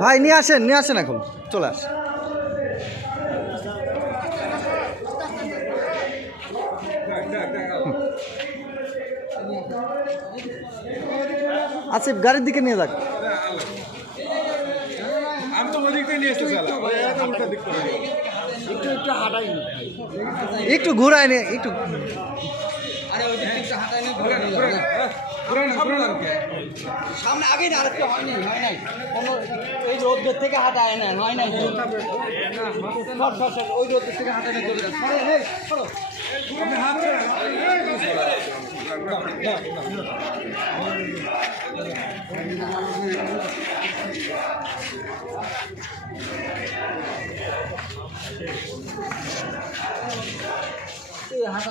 ভাই নিয়ে আসেন নিয়ে আসেন এখন। চলে আস। আসিফ গাড়ির দিকে নিয়ে যাক। আমি তো ওদিক থেকে নিয়ে এসেছি একটা। একটু ঘুরায় নে। একটু ঘুরে না, ঘুরে না। সামনে আগে না আরেকটু হয়নি হয় নাই। কোনো এই রোদের থেকে হাঁটায় না হয় নাই। সর, সর, সর, ওই রোদের থেকে হাঁটায় না চলে হাত